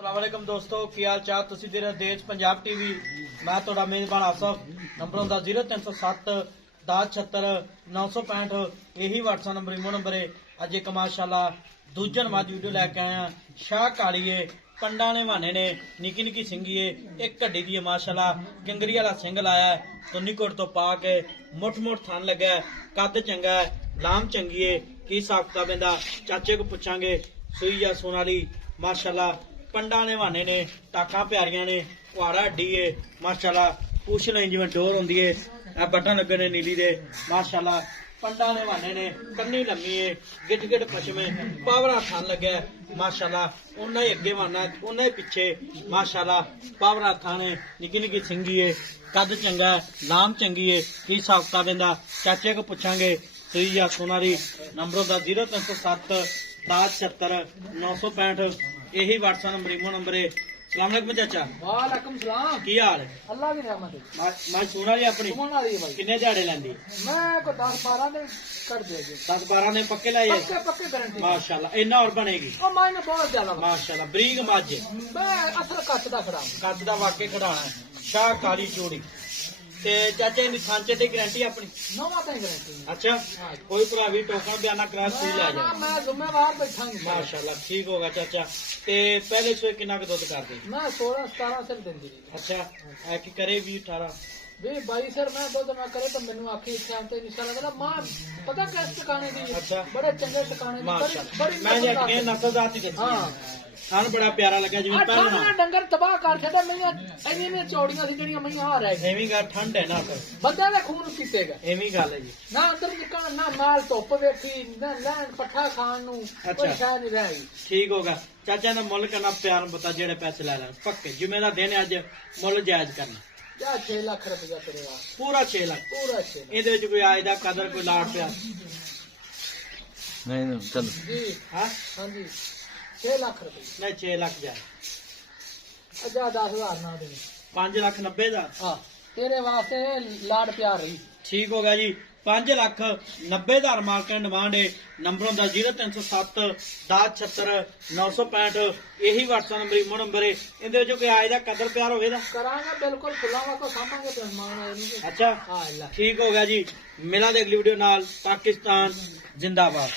अस्सलामुअलैकुम दोस्तों की हाल चाल तुसी देख रहे देश पंजाब टीवी मैं थोड़ा मेजबान आसफ नंबर होंदा 0307 1076 965 यही व्हाट्सएप नंबर इमो नंबर है। अज एक माशाल्लाह दूजन मज वीडियो लैके आया शाह काली है पंडा ने माने ने निकी निकी सिंगी है एक घड़ी दी माशाल्लाह किंगरी वाला सिंग लाया है तो निकोट तो पा के मुठ मुठ थान लगा है कद चंगा है लाम चंगी है की साख्ता बेंदा चाचे को पूछांगे सुई या सोनाली माशाल्लाह पंडा ने वाने ने टाका प्यारियां ने कुआड़ा हड्डी है माशाल्लाह पूछ नहीं जिवें डोर होंदी है आ बटन लगे ने नीली दे माशाल्लाह पंडा ने वाने ने कन्नी लम्मी है गिट गिट पछमे पावरा थान लगे माशाल्लाह उन्हें ही अगे वाना उन्हें ही पिछे माशाल्लाह पावरा थाने निकी निकी सिंगी है कद चंगा है लाम चंगी है की साख्ता देंदा चाचे को पूछांगे सुई या सोनारी नंबर होंदा 0307 1076 965 यही व्हाट्सएप नंबर इमो नंबर है। सलाम अलैकुम चाचा। वालेकुम सलाम। की हाल है? अल्लाह की रहमत है। मैं सुना रही अपनी भाई किन्ने दिहाड़े लैंदी? मैं को 10-12 दिन कर देगी। 10-12 दिन पक्के लाए पक्के गारंटी माशाल्लाह इन्ना और बनेगी ओ मायने बहुत ज्यादा माशाल्लाह बरीक मज मैं असल कट दा खड़ा कद दा वाकई खड़ाना है शाह काली चूड़ी ते चाचा इन सांचे दी गारंटी अपनी नौवा तक गारंटी अच्छा कोई भरा भी टोकन बयाना करा सुई लै जा मैं जिम्मेवार बैठांगी माशाल्लाह ठीक होगा चाचा ते पहले से कितना का दुध कर दे मैं 16-17 सिर देंदी अच्छा है कि करे भी 18 भी 22 सिर मैं दुध ना करे तो मैनू आखी इस टाइम ते निशा लगदा मां पता किस ठिकाने दी अच्छा बड़े चंगे ठिकाने दी माशाल्लाह बड़ी मैं ये नस्ल जाती देखी हां थान बड़ा प्यारा लगा जिवें पहलना डंगर तबाह कर छड़े मैं इन्नी चौड़ियां सी जड़ियां मैं आ रह गई एवी गा ठंड है ना सर बंदे दे खून पीतेगा एवी गल है जी ना अंदर निकल ना माल धुप वेखी ना लैन पट्ठा खान नू कोई शाय नहीं रह गई ठीक होगा चाचा ने मुल करना प्यार बता जेड़े पैसे ले लेन पक्के जुमे दा दिन अज मुल जायज करना क्या 6 लाख रुपया तेरे वास्ते पूरा 6 लाख पूरा 6 ਇਹਦੇ ਵਿੱਚ ਕੋਈ ਆਜ ਦਾ ਕਦਰ ਕੋਈ ਲਾਟ ਪਿਆ नहीं चलो जी ਹਾਂ हाँ जी 6 लाख रुपया ਨਹੀਂ 6 ਲੱਖ ਜਾ अजा 10,000 ना दे 5 ਲੱਖ 90 ਦਾ हाँ तेरे वास्ते लाड प्यार रही ठीक होगा जी 5 ਲੱਖ 90 ਦਾ ਮਾਰਕੀਟ ਡਿਮਾਂਡ ਹੈ ਨੰਬਰ ਹੁੰਦਾ 0307 1076 965 ਇਹੀ WhatsApp ਨੰਬਰ ਇਮੋ ਨੰਬਰ ਹੈ ਇਹਦੇ ਵਿੱਚ ਕੋਈ ਆਜ ਦਾ ਕਦਰ ਪਿਆਰ ਹੋਵੇਗਾ करांगा बिल्कुल खुलावा को सामांगे तो मान है अच्छा हां अल्लाह ठीक होगा जी मिला दे अगली वीडियो नाल पाकिस्तान जिंदाबाद।